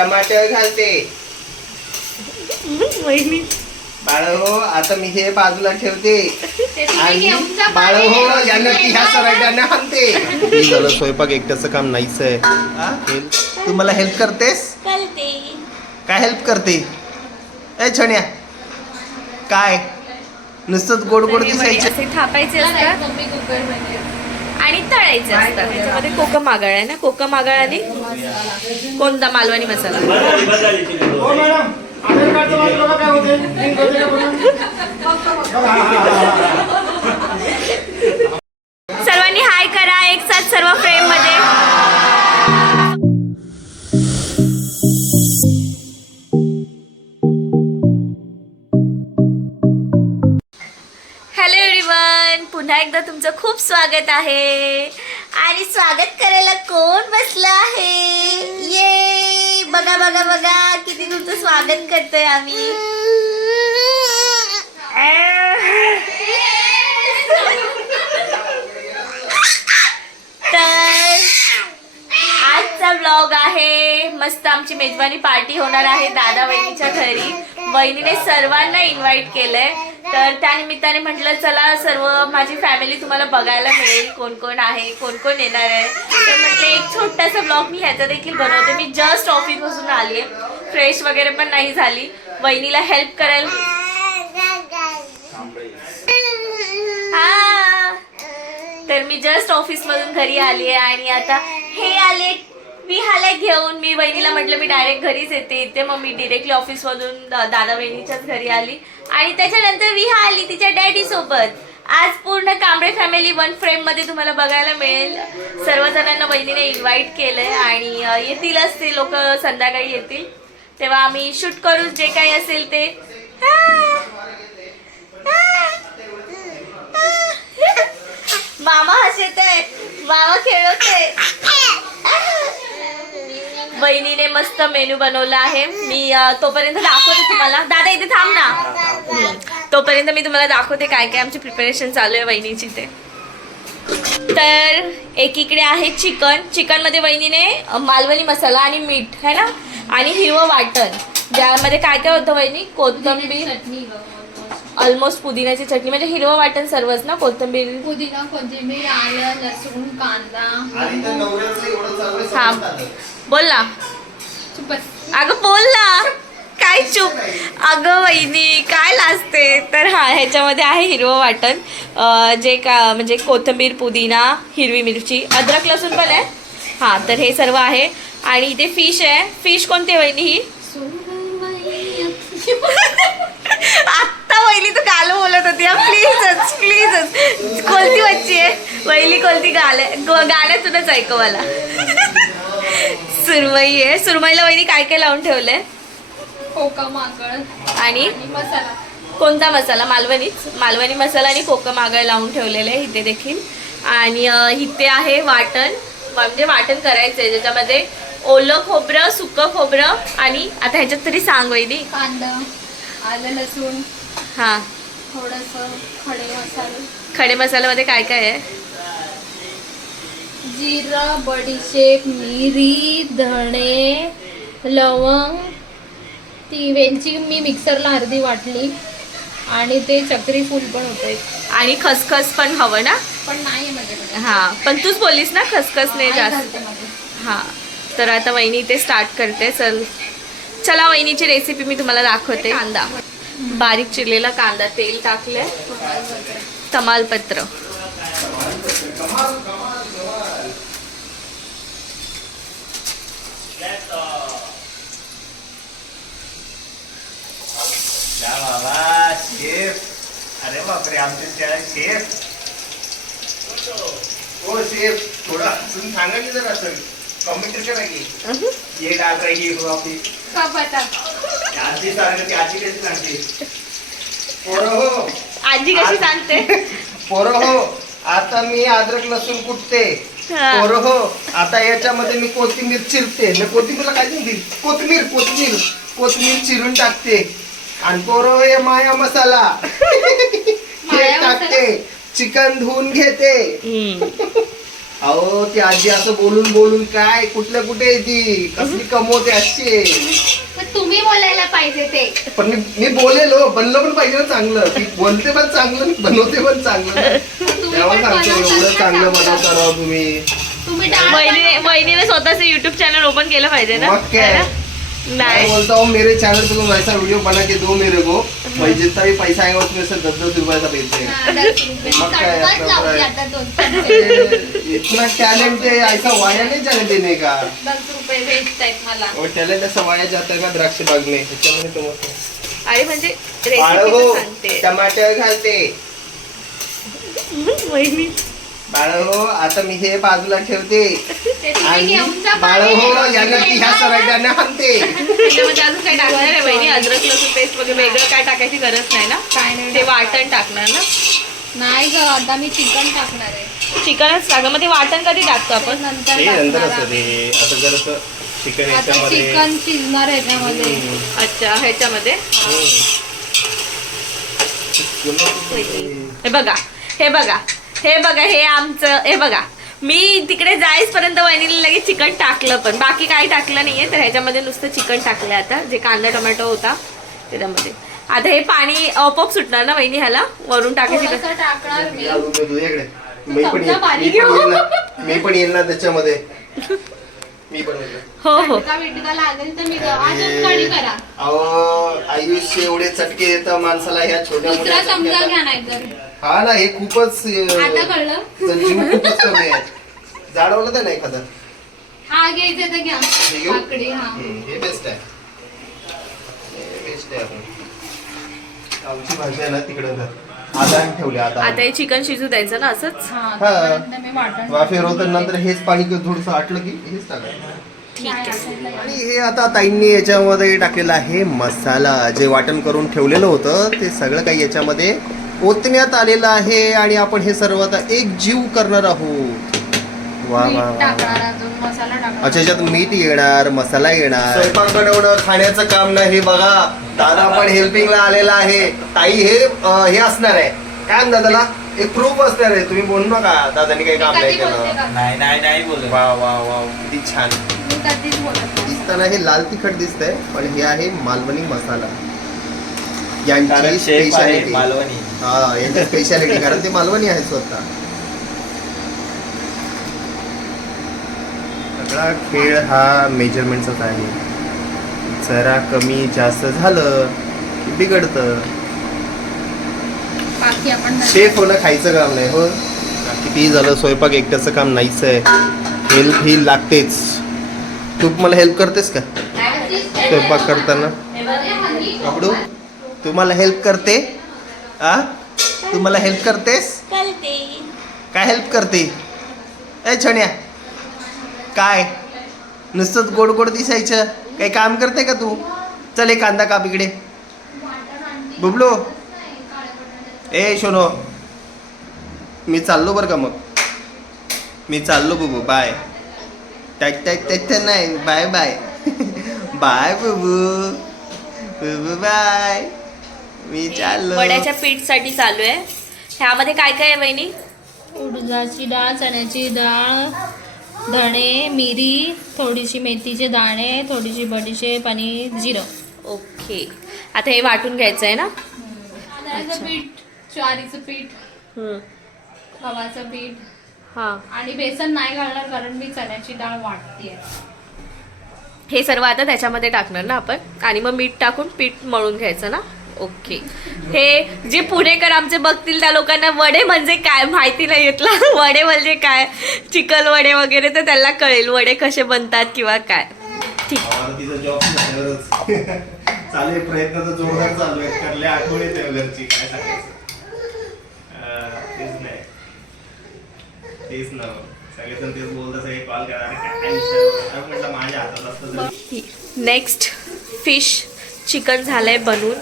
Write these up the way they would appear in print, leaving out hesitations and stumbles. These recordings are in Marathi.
टमाटर घालते. वहिनी बाळहो आता मी हे बाजूला ठेवते आणि बाळहो यांना ह्या सराट्यांना हाणते. हे झालं स्वयंपाक एकट्याचं काम नाहीच आहे. तू मला हेल्प करतेस? काय हेल्प करते? ए छण्या काय नुसतं गोड गोड दिसायचे. असे थापायचे असतात आणि तळायचे असतात. त्याच्यामध्ये कोकम आगळ आहे ना, कोकम आगळ आणि कोणता मालवणी मसाला. सर्वांनी हाय करा एक साथ सर्व फ्रेम मध्ये. हॅलो एव्हरीवन, पुन्हा एकदा तुमचं खूप स्वागत आहे. आणि स्वागत करायला कोण बसलं आहे? ये बघा बघा बघा किती तुमचं स्वागत करतोय आम्ही. तर आजचा ब्लॉग आहे मस्त. आमची मेजवानी पार्टी होणार आहे दादा वहिनीच्या घरी. वहिनीने सर्वांना इन्व्हाइट केलंय, तर त्यानिमित्ताने म्हटलं चला सर्व माझी फॅमिली तुम्हाला बघायला मिळेल, कोण कोण आहे, कोण कोण येणार आहे. तर म्हटलं एक छोटासा ब्लॉग मी ह्याचा देखील बनवते. मी जस्ट ऑफिसपासून आली आहे, फ्रेश वगैरे पण नाही झाली. वहिनीला हेल्प करायला तर मी जस्ट ऑफिसमधून घरी आली आहे. आणि आता हे आले विहाला घेऊन. मी वहिनीला म्हटलं मी डायरेक्ट घरीच येते इथे. मग मी डिरेक्टली ऑफिसमधून दादा वहिनीच्याच घरी आली. आणि त्याच्यानंतर विहा आली तिच्या डॅडी सोबत. आज पूर्ण कांबळे फॅमिली वन फ्रेम मध्ये तुम्हाला बघायला मिळेल. सर्वजणांना वहिनीने इन्व्हाइट केलंय आणि येतीलच ते लोक, संध्याकाळी येतील तेव्हा आम्ही शूट करू जे काही असेल ते. मामा हसतोय, मामा खेळतोय. वहिनीने मस्त मेनू बनवला आहे. मी तोपर्यंत दाखवते तुम्हाला. दादा इथे थांब ना. तोपर्यंत मी तुम्हाला दाखवते काय काय आमची प्रिपरेशन चालू आहे वहिनीची ते. तर एकीकडे आहे चिकन. चिकन मध्ये वहिनीने मालवणी मसाला आणि मीठ है ना, आणि हिरवं वाटण, ज्यामध्ये काय काय होतं वहिनी? कोथिंबीर, ऑलमोस्ट पुदिन्याची चटणी, म्हणजे हिरवं वाटण सर्वच ना, कोथिंबीर, पुदिना, कोथिंबीर, आलं, लसूण, कांदा. हा बोल ना. अगं बोल ना, काय चूप. अगं वहिनी काय लाजते. तर हा ह्याच्यामध्ये आहे हिरवं वाटण, जे का म्हणजे कोथिंबीर, पुदिना, हिरवी मिरची, अद्रक लसूण पण आहे. हा तर हे सर्व आहे. आणि इथे फिश आहे. फिश कोणती आहे वहिनी ही? आत्ता वहिनी तू काल बोलत होती. प्लीजच प्लीजच. कोणती मच्छी आहे वहिनी? कोणती गाण्यातूनच ऐकव मला. सुरमई आहे. सुरमईला वहिनी काय काय लावून ठेवलंय? कोकम आगळ आणि मसाला. कोणता मसाला? मालवणी मसाला आणि कोकम आगळ लावून ठेवलेले आहे इथे देखील. आणि इथे आहे वाटण, म्हणजे वाटण करायचं आहे ज्याच्यामध्ये ओलं खोबरं, सुकं खोबरं आणि आता ह्याच्यात तरी सांग वहिनी. कांदा, आलं, लसूण, हा थोडंसं खडे मसाले. खडे मसाल्यामध्ये काय काय आहे? जिरं, बडीशेप, मिरी, धणे, लवंग, ती वेलची मी मिक्सरला अर्धी वाटली. आणि ते चक्री फूल पण होते. आणि खसखस पण हवं ना? पण नाही माझ्याकडे. हा पण तूच बोलीस ना खसखस नाही जास्त. हा तर आता वहिनी ते स्टार्ट करते. चला वहिनीची रेसिपी मी तुम्हाला दाखवते. कांदा, बारीक चिरलेला कांदा, तेल टाकले, तमालपत्र, शेफ. अरे बापरे, आमचे शेफ. हो शेफ, थोडा तुम्ही सांगा की जरा असं कमेंट करा की ये डाल रही हो आपली. का पता आजी सांगते, आजी कशी सांगते? पोरं हो, आजी कशी सांगते? पोरं हो, आता मी अद्रक लसूण कुटते. पोरं हो, आता याच्यामध्ये मी कोथिंबीर चिरते. कोथिंबीरला काय म्हणते? कोथिंबीर चिरून टाकते. आणि पोरं हे माया मसाला हे टाकते. चिकन धुवून घेते. अहो ती आजी असं बोलून बोलून काय कुठल्या कुठे आहे ती कसली कमवते अशी. पण तुम्ही बोलायला पाहिजे ते. पण मी बोलेलो बनलं पण पाहिजे ना चांगलं. ती बोलते पण चांगलं बनवते पण चांगलं. तेव्हा सांगतो एवढं चांगलं बनवता राव तुम्ही. तुम्ही डाळ वहिनीने स्वतःच युट्यूब चॅनल ओपन केलं पाहिजे ना. मग काय? है ना? मैं नाही बोलता हूँ मेरे चैनल पे तुम ऐसा वीडियो बना के दो मेरे को, मैं जितना भी पैसा आएगा उसमें से 10-10 रुपए का भेजते हैं. 10 रुपये मग काय तडकाच आपलं लावली काय? आता 2 इतना टैलेंट है ऐसा वाया नहीं जाने देने का. 10 रुपये भेटतायत मला. और टैलेंट ऐसा वाया जाता है का द्राक्ष बाग में. त्याच्यामध्ये तो मस्त. अरे म्हणजे बाळं रेसिपी हो सांगते टमाटर घालते. वहिनी. बाळं हो आता मी हे बाजूला ठेवते ते तुम्ही आणि घेऊन जा बाळं पाणी. हो यांना ती ह्या सराट्यांना आणते. त्याच्यामध्ये अजून काही टाकणार आहे वहिनी. अद्रक लसूण पेस्ट वगैरे वेगळं काय टाकायची गरज नाही ना. काय नाही ते वाटण टाकणार ना. नाही ग आता मी चिकन टाकणार आहे. चिकनच टाका. मग ते वाटण कधी टाकतो आपण. नंतर हे नंतर टाकणार असं आहे. ते आता जर असं चिकन आता याच्यामध्ये चिकन शिजणार आहे त्यामध्ये. अच्छा ह्याच्यामध्ये हे बघा हे बघा हे बघा हे आमचं हे बघा. मी तिकडे जाईसपर्यंत वहिनीला लगेच चिकन टाकलं पण बाकी काही टाकलं नाहीये. तर ह्याच्यामध्ये नुसतं चिकन टाकलंय आता जे कांदा टोमॅटो होता त्याच्यामध्ये. आता हे पाणी आपोआप सुटणार ना वहिनी ह्याला वरून टाकायची का? थोडंसं टाकणार मी. मी पण चमचा बारीक येईल ना. मी पण येईल ना त्याच्यामध्ये. मी पण येईल. हो हो बिटका बिटका लागेल तर मी अजून कढी करा. अहो आयुष्य एवढे चटके येतं माणसाला ह्या छोट्या दुसरा मोठ्या चमचा चटक्याला. घ्या नाही तर. हा ना हे खूपच आता कळलं. जीव खूपच कमी आहे. जाडवलं तर नाही एखादं. हा घ्यायचं तर घ्या. हे घेऊ? काकडी हा. हे बेस्ट आहे. हे बेस्ट आहे आपण. आमची भाजी आहे ना तिकडं आधा ठेवली आता आता हे चिकन शिजू द्यायचं ना असंच. हा हा. तोपर्यंत मी वाटण वाफेर होतं नंतर हेच पाणी थोडस आटलं की हेच टाकायचं. ठीक आहे. आणि हे आता ताईंनी याच्यामध्ये टाकलेलं आहे मसाला. जे वाटण करून ठेवलेलं होतं ते सगळं काही याच्यामध्ये ओतण्यात आलेलं आहे आणि आपण हे सर्व आता एक जीव करणार आहोत. वा वा मीठ वा टाकणार अजून मसाला टाकणार. अच्छा याच्यात मीठ येणार मसाला येणार. स्वयंपाक बनवणं खाण्याचं काम नाही. हे बघा दादा पण हेल्पिंगला आलेला आहे. ताई हे असणार आहे काय म्हणतात त्याला एक प्रूफ असणार आहे. तुम्ही बोलू नका दादानी काही काम नाही कधी बोलते केलं. का? नाही बोल. वा वा वा किती छान मी कधीच बोलत नाही. दिसताना हे लाल तिखट दिसतंय पण हे आहे मालवणी मसाला. कारण यांची शेफ आहे स्पेशालिटी. मालवणी. हा यांची स्पेशालिटी कारण ते मालवणी आहे स्वतः. सगळा खेळ हा मेजरमेंटचाच आहे. जरा कमी जास्त झालं की बिघडतं. बाकी आपण नंतर- शेफ होणं खायचं काम नाही हो. किती झालं स्वयंपाक एकट्याचं काम नाहीच आहे. हेल्प ही लागतेच. तू मला हेल्प करतेस का स्वयंपाक करताना. बाबडू तू मला हेल्प करते. आ तू मला हेल्प करतेस. कळते. काय हेल्प करते ए छण्या. काय नुसतंच गोड गोड दिसायचं. काही काम करते का तू. चल एक कांदा काप इकडे. बुबलो ए शोनो मी चाललो बरं का. मग मी चाललो बुबू बाय. टॅक टॅक टॅक नाही बाय बाय. बाय बुबू बुबू बाय. मी चाललो. वड्याच्या पीठसाठी चालू आहे. ह्यामध्ये काय काय आहे वहिनी. उडदाची डाळ चण्याची डाळ धणे मिरी थोडीशी मेथीचे दाणे थोडीशी बडीशेप आणि जिरं. ओके आता हे वाटून घ्यायचं आहे ना. तांदळाचं पीठ ज्वारीचं पीठ गव्हाचं पीठ हां आणि बेसन नाही घालणार कारण मी चण्याची डाळ वाटते. हे सर्व आता त्याच्यामध्ये टाकणार ना आपण आणि मग मीठ टाकून पीठ मळून घ्यायचं ना. ओके हे जे पुणेकर आमचे बघतील त्या लोकांना वडे म्हणजे काय माहिती नाही घेतला. वडे म्हणजे काय चिकन वडे वगैरे तर त्याला कळेल वडे कसे बनतात किंवा काय. ठीक तिचा जॉब चालू आहे. प्रयत्न तर जोरदार चालू आहे. करले आठवण येते घरची काय सांगायचं. तेच नाही तेच ना सगळेजण तेच बोलतात. सगळे कॉल करा म्हटलं माझ्या हातात असतं. नेक्स्ट फिश चिकन झालंय बनवून.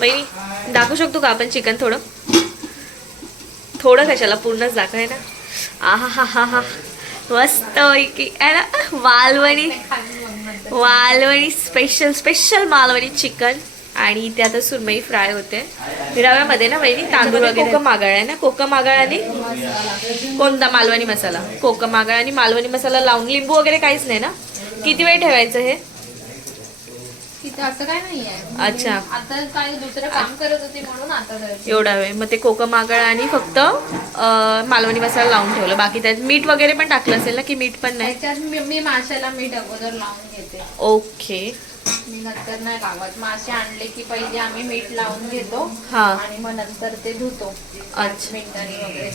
वहिनी दाखवू शकतो का आपण चिकन. थोडं कशाला पूर्णच दाखवाय ना. आहा हा हा हा मस्त पैकी आहे ना. मालवणी स्पेशल मालवणी चिकन आणि इथे आता सुरमई फ्राय होते रव्यामध्ये ना वहिनी, तांदूळ वगैरे. कोकम आगळ आहे ना, कोकम आगळ आणि कोणता मालवणी मसाला, कोकम आगळ आणि मालवणी मसाला लावून, लिंबू वगैरे काहीच नाही ना. किती वेळ ठेवायचं हे? तिथं असं काय नाहीये. अच्छा, आता काय दुसरं काम करत होते म्हणून आता करायचं. एवढा वेळ. मग ते कोकम आगळ आणि फक्त मालवणी मसाला लावून ठेवलं. बाकी त्यात मीठ वगैरे पण टाकलं असेल ना, की मीठ पण नाही? त्याच्यात मी माशाला मीठ अगोदर लावून घेते. ओके. मी नंतर नाही लावत. मासे आणले की पहिले आम्ही मीठ लावून घेतो हा. आणि मग नंतर ते धुतो 5 मिनिटांनी वगैरे.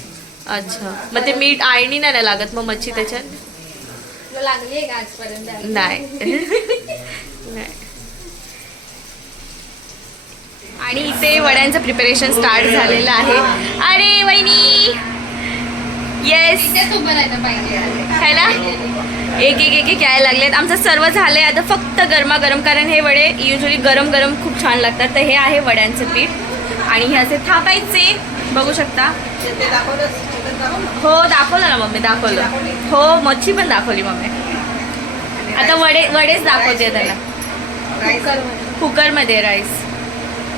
अच्छा, मग ते मीठ आळणी नाही लागत मग मच्छी त्याच्यात? तुला लागली आहे का आजपर्यंत? नाही. नाही. आणि इथे वड्यांचं प्रिपरेशन स्टार्ट झालेलं आहे. अरे वहिनी, येस, तिथेच उभं राहायला पाहिजे. है ना. एक एक एक एक यायला लागलेत. आमचं सर्व झालंय आता, फक्त गरमागरम, कारण हे वडे युजली गरम गरम खूप छान लागतात. तर हे आहे वड्यांचं पीठ आणि हे असे थापायचे, बघू शकता. हो दाखवलं ना मम्मी, दाखवलं. हो, मच्छी पण दाखवली मम्मी. आता वडेच दाखवते त्याला कुकरमध्ये राईस.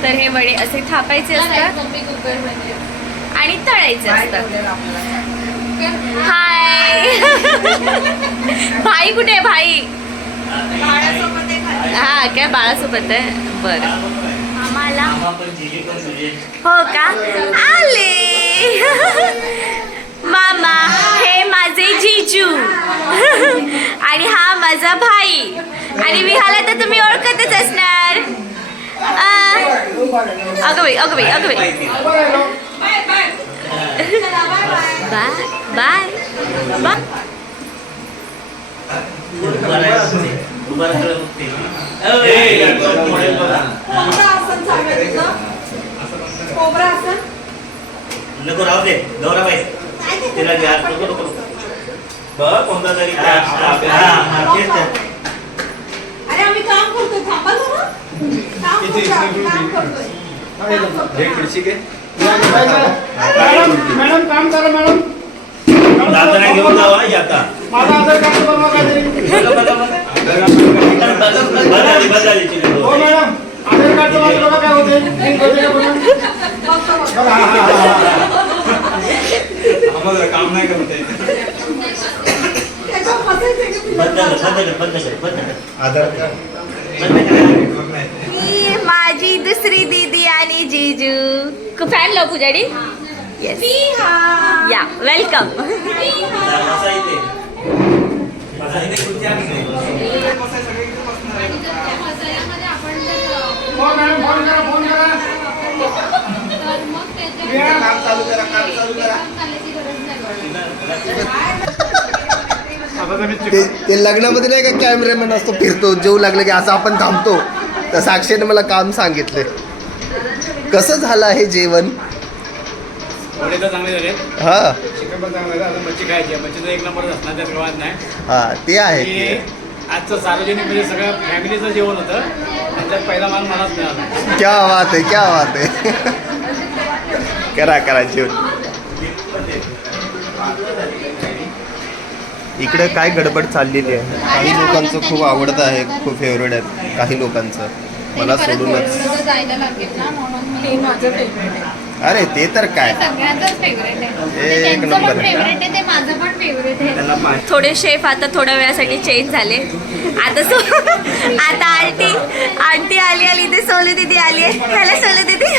तर हे वडे असे थापायचे असतात आणि तळायचे असतात. हाय. भाई कुठे आहे भाई? हा काय, बाळासोबत आहे. बरं, आम्हाला हो का आले मामा. हे माझे जीजू आणि हा माझा भाई. आणि विहाला तर तुम्ही ओळखतच असणार. अगं बाई, अगं बाई, अगं बाई. Bye bye. नको राहू दे, गौराबाई तिला घ्या. बघ कोणता तरी. अरे आम्ही काम करतोय, थांबा जरा. काम करतोय. मॅडम काम करा मॅडम. दादा घेऊन जावा आता. माझा आधार कार्ड बनवा काहीतरी. बदलाली हो मॅडम, आधार कार्ड माझं बघा काय होते. आम्हाला काम नाही करत आहे. आधार कार्ड. ही माझी दुसरी दीदी आणि जीजू. फॅन लावू पुजाडी. येस, या वेलकम. हो मॅडम, फोन करा, फोन करा. काम चालू करा, काम चालू करा. ते लग्नामध्ये नाही का कॅमेरामॅन असतो, फिरतो, जेवू लागलं की असं आपण थांबतो. तर साक्षीने मला काम सांगितले. कसं झालं आहे जेवण? वडे तर चांगले झाले. हा चिकन पण चांगलं झालं. आता मच्छी खायची आहे. मच्छीचं एक नंबरच असणार, त्यात वाद नाही. हा, ते आहे. की आजचं सार्वजनिक म्हणजे सगळं फॅमिलीचं जेवण होतं. त्याच्यात पहिला मान मलाच मिळाला. क्या बात आहे, क्या बात आहे. करा करा जेवण. इकडे काय गडबड चाललेली आहे. काही लोकांचं खूप आवडत आहे, खूप फेवरेट आहे काही लोकांचं, मला सोडूनच. जायला लागेल ना, म्हणून हे माझं फेवरेट आहे. अरे ते तर काय, सगळ्यांचंच फेवरेट आहे. एक त्यांचं नंबर पण आहे. फेवरेट आहे, ते माझं पण फेवरेट आहे. थोडे शेफ आता थोड्या वेळासाठी चेंज झाले. आता आता आंटी आली इथे सोलू दीदी आली आहे. ह्याला सोलू दीदी.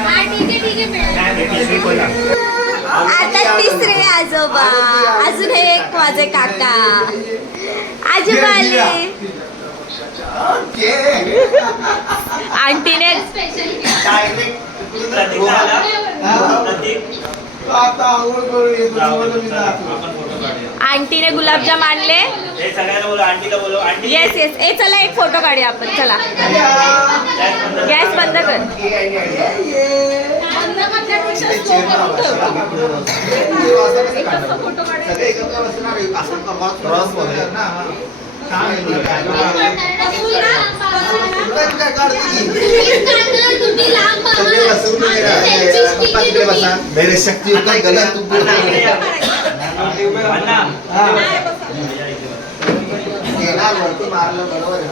हा ठीक आहे मॅडम. आता तिसरे आजोबा, अजून हे एक माझे काका. आजोबा आले. आंटीने आंटीने गुलाबजाम आणले. Yes yes. ए चला एक फोटो काढूया आपण. चला गॅस बंद कर. मेरे शक्ति का गला तू वरती मारलं बरोबर आहे.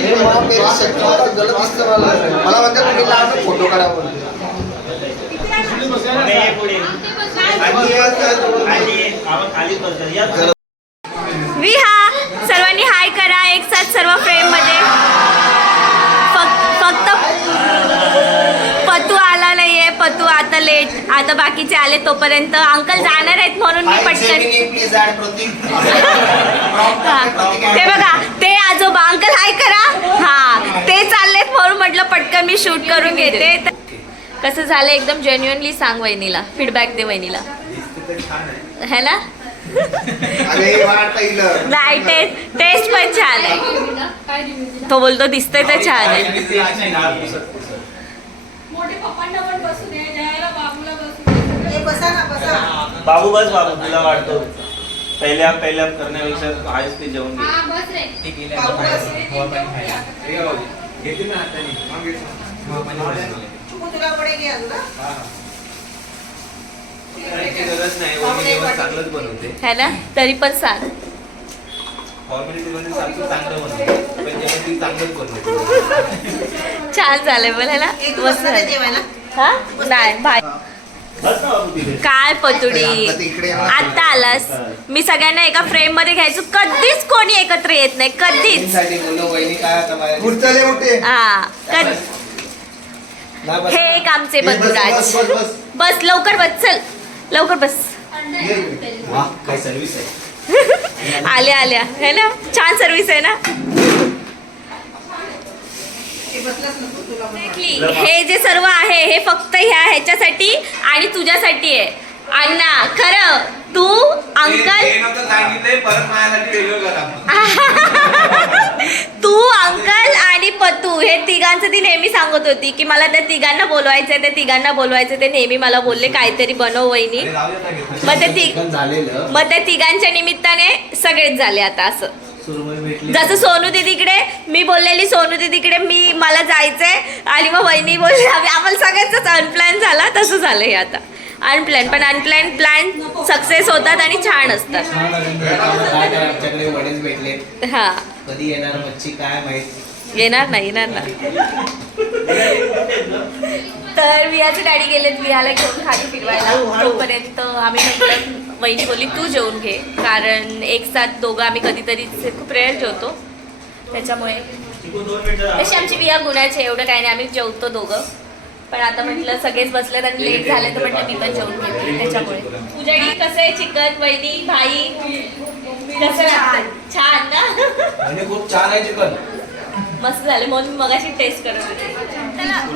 हे मग मेरी शक्ती मला गलत दिसतं मला म्हणतात तुम्ही लावा फोटो काढा म्हणून. ये पुढे आणि आपण खाली करतो या विहा सर्वांनी हाय करा एक साथ सर्व फ्रेम मध्ये. फक्त पतू आला नाहीये. पतू आता लेट. आता बाकीचे आले तोपर्यंत अंकल जाणार आहेत म्हणून मी पटकन. प्लीज ऍड प्रतीक. हा. ते बघा ते आजोबा अंकल हाय करा. हा ते चाललेत म्हणून म्हटलं पटकन मी शूट करून घेते. कसं झालं एकदम जेन्युअनली सांग वहिनीला. फीडबॅक दे वहिनीला है ना. नाही टेस्ट पण छान आहे. तो बोलतो दिसतंय तर छान आहे. मोठे पप्पांना पण बसू दे, जयाला बाबूला बसू दे. बसा ना बसा. बाबू बस बाबू तुला वाटतो पहिल्या करण्यापेक्षा आहेच ते जेवण घे. हा बस रे. चुकू तुला पडे घे अजून. गरज नाही वहिनी जेवण चांगलंच बनवते. है ना तरी पण सांग. फॉर्मॅलिटी मध्ये सांगतो चांगलं बनवते पण जेवण ती चांगलंच बनवते. छान झालंय पण है ना. एक मस्त बसला झालं. जेवायला. हा नाही बाय. बस ना बाबू तिथे. काय पतुडी आता आलास. मी सगळ्यांना एका फ्रेम मध्ये घ्यायचो. कधीच कोणी एकत्र येत नाही कधीच. हा हे एक आमचे बंधुराज. बस लवकर बस चल लवकर बस. काय सर्व्हिस आहे. आल्या आल्या है ना. छान सर्व्हिस आहे ना. हे बसलाच नको तुला म्हणून. हे जे सर्व आहे हे फक्त ह्याच्यासाठी आणि तुझ्यासाठी आहे. अण्णा खरं तू अंकल सांगितलंय परत माझ्यासाठी वेगळं करा. तू अंकल आणि पतू हे तिघांचं ती नेहमी सांगत होती की मला त्या तिघांना बोलवायचंय. त्या तिघांना बोलवायचं. ते नेहमी मला बोलले काहीतरी बनव वहिनी. मग त्या तिघांच्या निमित्ताने सगळेच झाले आता असं. जसं सोनू दीदीकडे मी बोललेली सोनू दीदीकडे मला जायचंय आणि मग वहिनी बोलली आम्हाला सगळ्यांचाच अनप्लॅन झाला. तसं झालं हे आता अनप्लॅन. पण अनप्लॅन प्लॅन सक्सेस होतात आणि छान असतात. आमच्याकडे वडेच भेटले. हा कधी येणार मच्छी काय माहित. येणार नाही. तर विहाचे डॅडी गेलेत विहाला घेऊन खाली फिरवायला. तोपर्यंत आम्ही म्हटलं वहिनी बोलली तू जेवून घे कारण एक साथ दोघं आम्ही कधीतरी खूप रेअर जेवतो त्याच्यामुळे. तशी आमची विहा गुणाची आहे एवढं काही नाही. आम्ही जेवतो दोघं. पण आता म्हटलं सगळेच बसलेत आणि लेट झाले तर म्हटलं मी पण जेवून घेते त्याच्यामुळे. पूजाडी कसं आहे चिकन वहिनी भाई कसं छान ना. खूप छान आहे चिकन. मस्त झाले म्हणून मी मगाशी टेस्ट करत होते.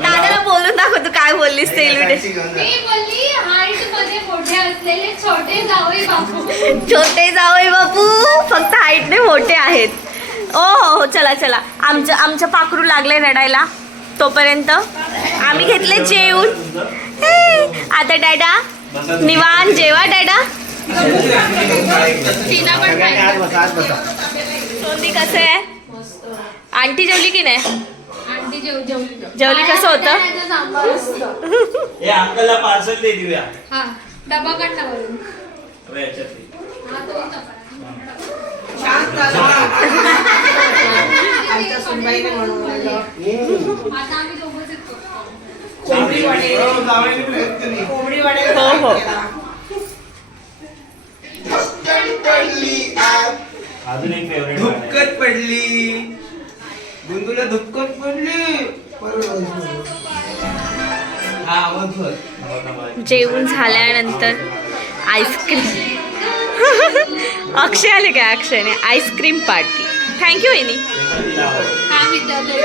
दादाला बोलून दाखव तू काय बोललीस ते इन्व्हिटेशन. मी बोलली हाईट मध्ये मोठे असलेले छोटे जावई बापू. छोटे जावई बापू फक्त हाईटने मोठे आहेत. ओ हो चला चला. आमचं पाखरू लागले रडायला. तोपर्यंत आम्ही घेतले जेवून. आता डॅडा निवांत जेवा डॅडा. सोनी कसं आहे. आंटी जेवली की नाही. आंटी जेवली कसं होतं. हे अंकलला पार्सल दे देऊया. हा डबा काढला वरून. अरे याच्यातली. हा तो डबा. छान झालं. आमच्या सुनबाईने बनवलेलं. आता आम्ही दोघंच येतो. कोंबडी वाडे. कोंबडी वाडे. हो, हो. अजून एक फेवरेट धुपकत पडली. गुंदूला धुपकत पडली. हा आवाज होत. जेवून झाल्यानंतर आईस्क्रीम. अक्षय आले काय. अक्षयने आईस्क्रीम पार्टी. थँक्यू वहिनी. हा विद्यार्थी.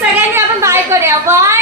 सगळ्यांनी आपण बाय करूया. 1